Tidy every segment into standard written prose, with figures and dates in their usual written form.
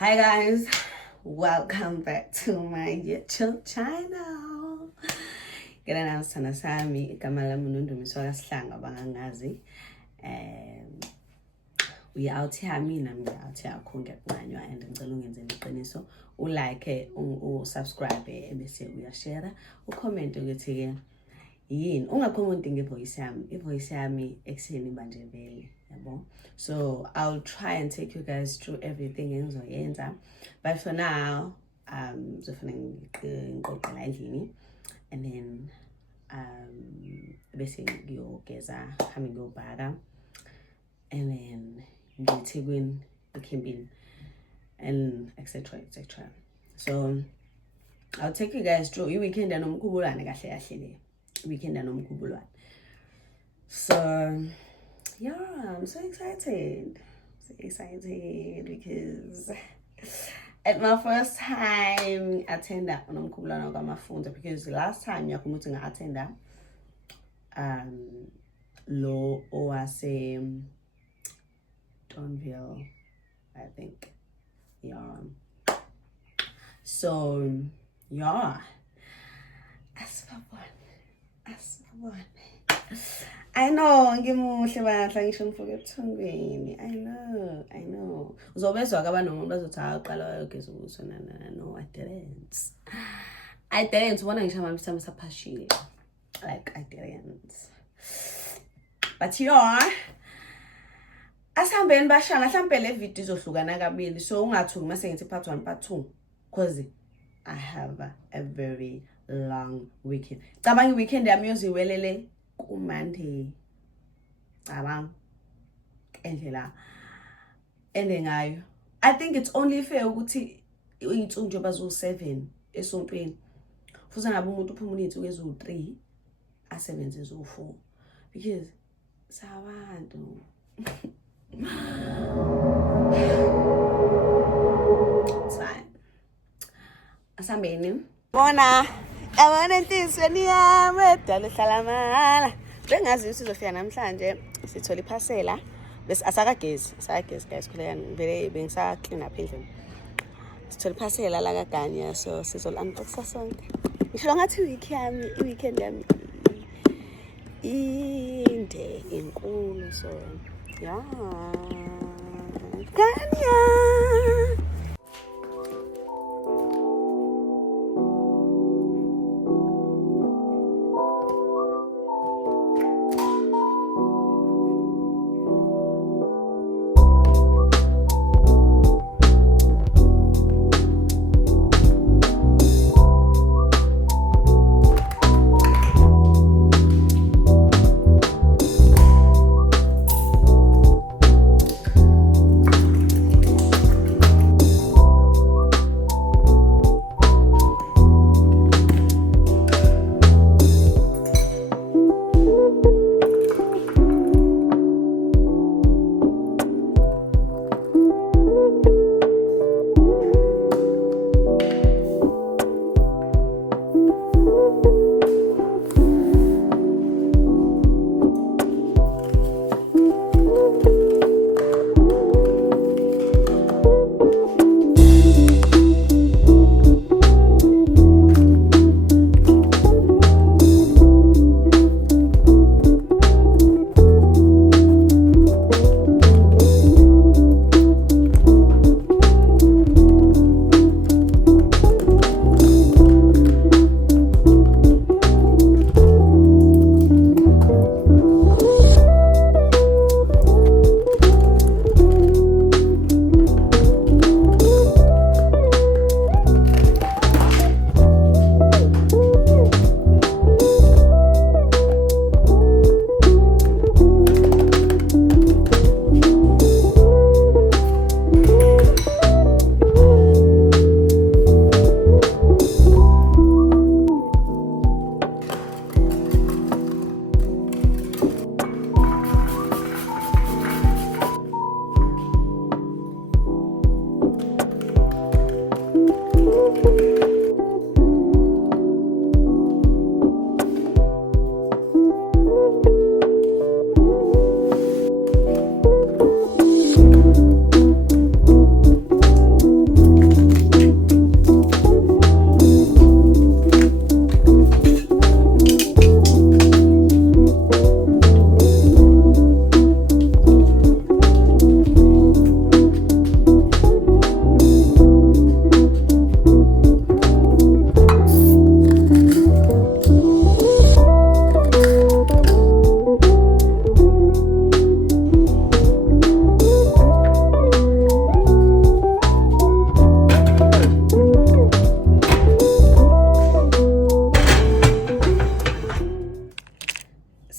Hi guys, welcome back to my YouTube channel. Ngena sithanda sami igama lami uNondumiso kaSihlanga bangangazi. We out here mina out here akho ngiyaqanywa and ngicela ungenze iqiniso ulike usubscribe bese uyashare ucomment ukuthi ke yini ungakhomenti ngevoice yami ekseni manje vele yabo. So I'll try and take you guys through everything engizoyenza, but for now zofuna ngiqoqela endlini and then bese ngiyogeza hambe ngiyobhaka and then ngithekwini eKempini and etc. So I'll take you guys through i-weekend yanomkhubulwane kahle kahle le weekend yanomkhubulwane. So yeah, I'm so excited because at my first time attenda unomkhubulwane kwamafunda, because the last time yakumuthi nga-attenda lo owase Donville, I think. Yeah. So yeah, as for one. I know ngimuhle bandla ngisho ngifuke ebuthongweni. I know. Uzobezwa ka banomuntu bazothi aqala wayogeza ubuso no, I didn't bona ngisho amabisami saphashile. Like I didn't. But yeah, asihambeni bashana mhlambe le video izohlukana kabili, so ungathuki mase ngithi part 1 part 2 because I have a very long weekend. Cabanga weekend yami yoziwelele ku Monday. Cabanga endlela ende ngayo. I think it's only fair ukuthi insuku nje bazo 7 esontweni. Futhi ngabe umuntu uphumula insuku ezo 3 asebenze ezo 4 because sabantu it's fine. Asambeni bona abana intisweni yami edala ehlalamala bengazi ukuthi sizofika namhlanje sithola iphasela bese asakagezi guys khulekani vele bengisa clean up endlini sithola iphasela la kaGanya, so sizol unboxa sonke. Ngisho ngathi weekend yami inde inkulu, so yeah, Ganya.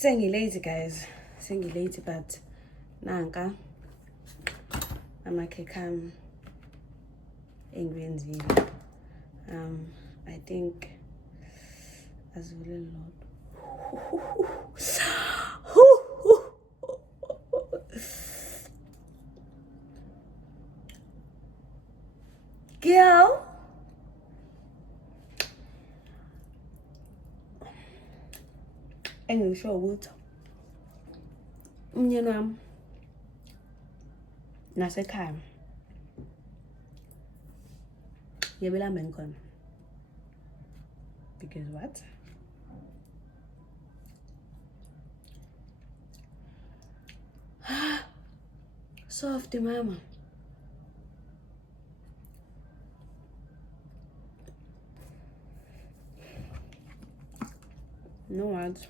Sengi-lazy guys, sengi-lazy, but nanka amakhekhe ami engiwenzile. I think azivule lot. Girl, engisho ukuthi umnyeni wami nasekhaya yebelamba ngikhona. Because what? Soft mama. No words.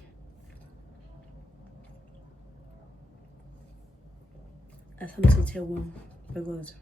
As I'm sitting home because what?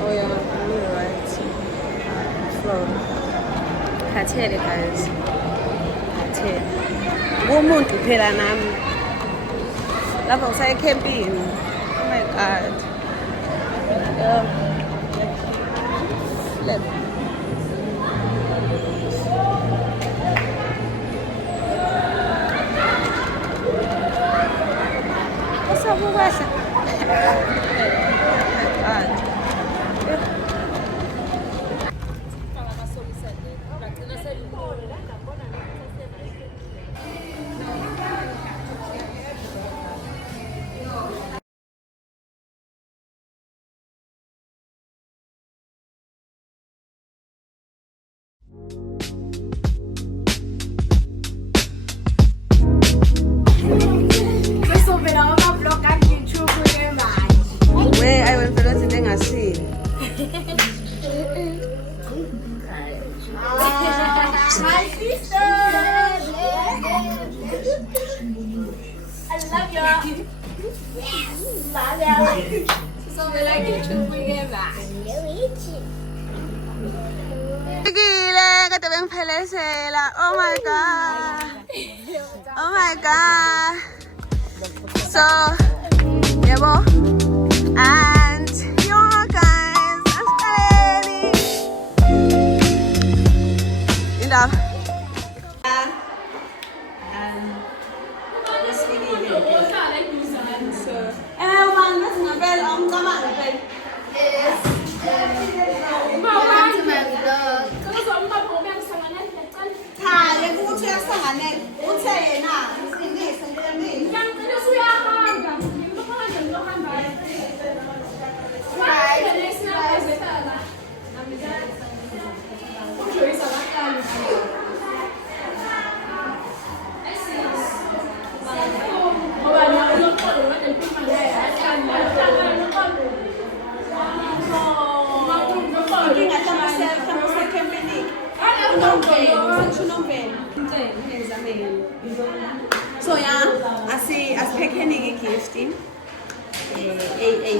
Oh yeah, you're right. Khathele guys. Khathele. Umuntu phela nami. Lapha ngisaye camping. Oh my god. Flip. What's up with Russia? Oh my god. Oh my god. So, yebo. And your guys are ready. Enough. So yeah, asiphekheni gift a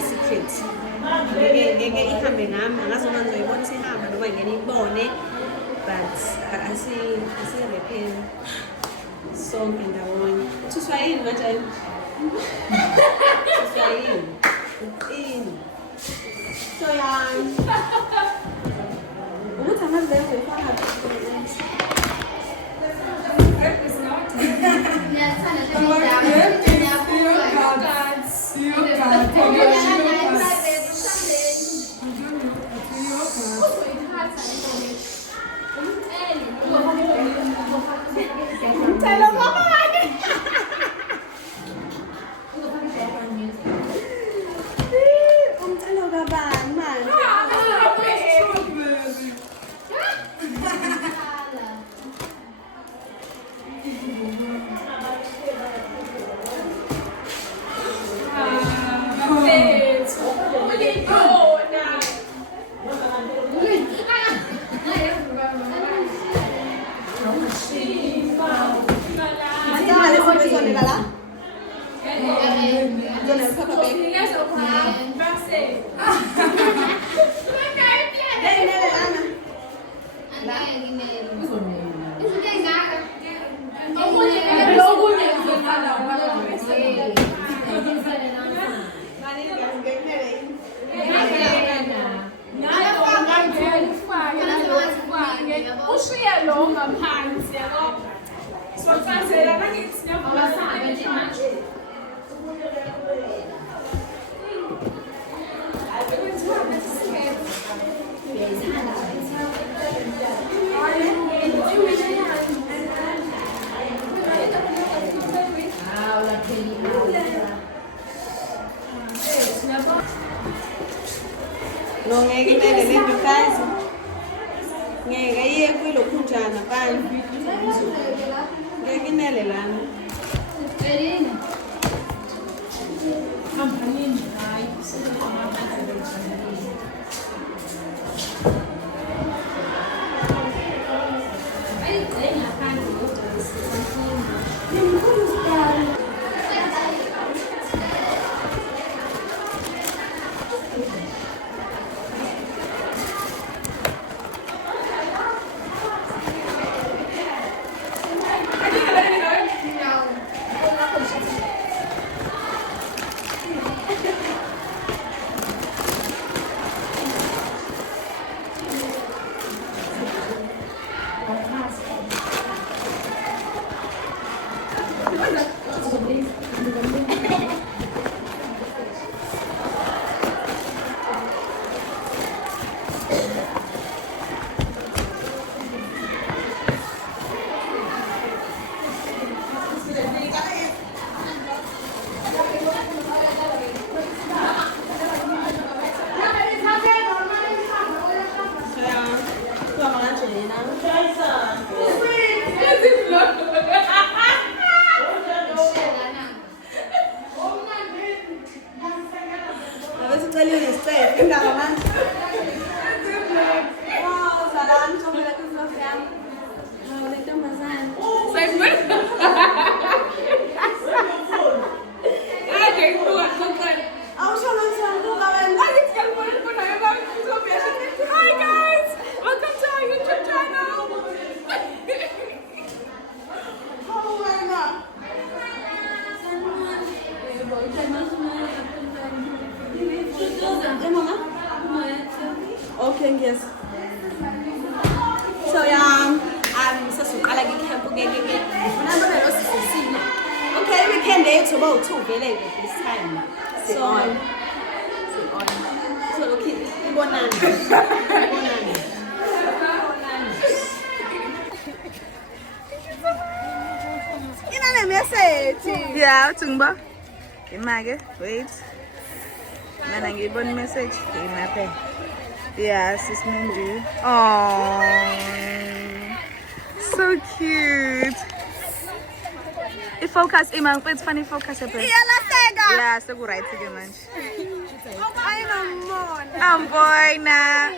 secret. Ngeke ihambe ngami ngazona ngizoyibona ihamba noma ngene ibone but asirepheni sonke ndawonye. Thuswa yini manje? Thuswa yini? Uqini. So ukuthi amazenze efaka no ngeke inele lento kazi ngeke iye kwilokhunjana bani ngeke inele lana Okay, yes. So sasuqala ke camp ke unabona lo sisile. Okay, weekend yethu bawu2 vele this time. So okay, ibonani. Inane message. Yeah, uthungba. Imake, wait. Mana ngibona message imaphe. Yeah, sis Nundu. Oh, so cute. Focus, Iman. It's funny focus. Yeah, so good right again, man. I'm boy now.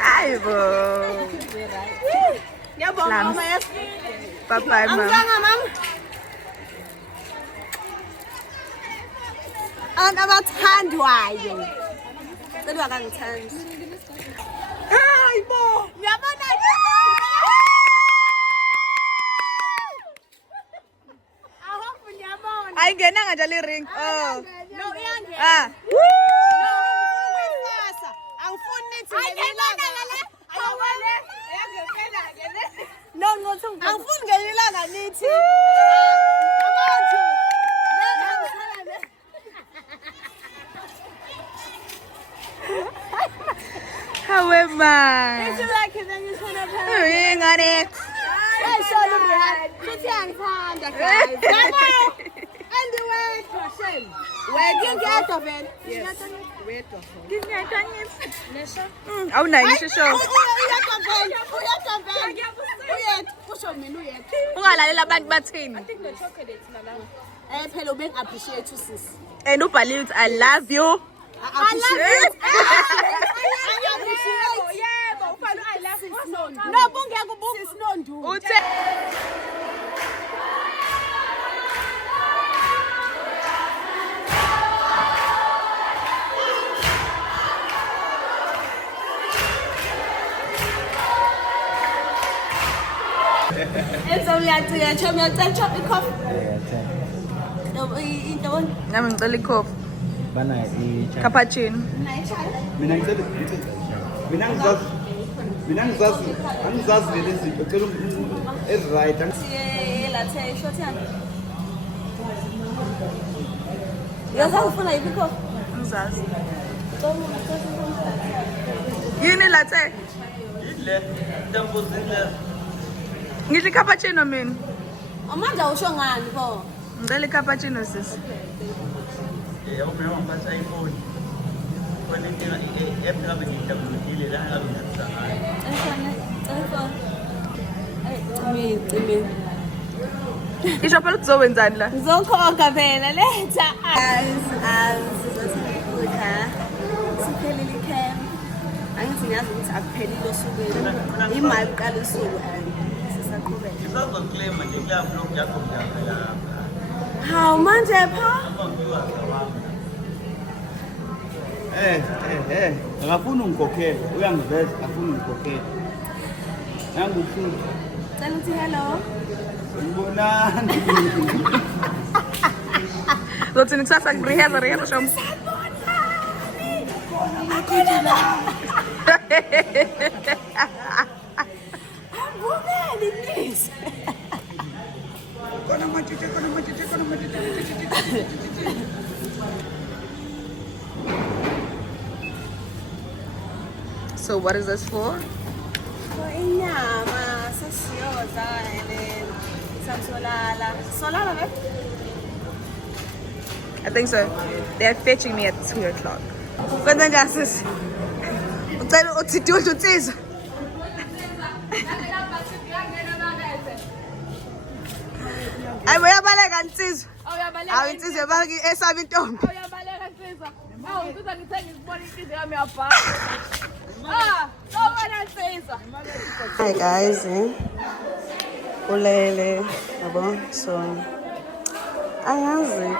Ay, bo. Bye-bye, ma'am. Abantu abathandwayo. Cela akangithandi. Hayibo. Ngiyabona ke. Ahofu ngiyabona. Ayingenanga nje le ring. Oh. No iyangena. Ah. Angifuni nithi ngiyabona ngale. Awale. Eyangempela ngene. No ngothi angifuni ngelilanga nithi. Abantu. How am I? If you like it, then you should have had Ring on it. I show them that. Pretty angifanda guys. Yabo. And the way to shame. Where you get of it? Yes. Wait of it. Give me a tangent. Nesha. Oh, nice show. Ungalalela abantu bathini? Phela ube appreciate you sis. And ubhaliwe ukuthi I love you. I love you. Yebo, ufana I love you. No, bungeke ubungu sinondu. Uthe It's only at the chop coffee. nami ngicela icoffee. Bana Cappuccino. mina ngizazi lezi zinto cela right Latte short hand. Yazafuna yiphi coffee? Ngizazi. Yini latte? ile tambo zile Ngidla cappuccino mina. Amanda usho ngani pho? Ngicela cappuccino sis. awumema ngiphatha iphone khona into app ngabe ngidabulile la ngabe ngiyasangana Cimi. Isho phela uzowenzani la? Ngizokhokha phela letha. Sizokudla. Siphelile camp. Angithi ngiyazi ukuthi akuphelile osukwini. Imali uqala usuku sisaqhubeka. ngizoclaim nje kuya vlog yakho njalo lapha Hawu manje pha? akafuni ungikhokhele uyangiveza afuni ungikhokhele nanguhlula Cela uthi hello. ngibonani Zothi nikusasa rehearse show. Angiboneli please. kona machite So what is this for? Inyama sesiyoza and samsolala. Solala ne? I think so. They're fetching me at 2 o'clock. Kwenza njani sis? Ucela uthi dudu utsiza. Ay uyabaleka nsizwa. Awu insizwa yabaleka esaba intombi. Uyabaleka nsizwa. Hawu usuza ngithenga isibona insizwa yami yabhala. Sawubona nsizwa. Hi guys, ulele yabo so angazi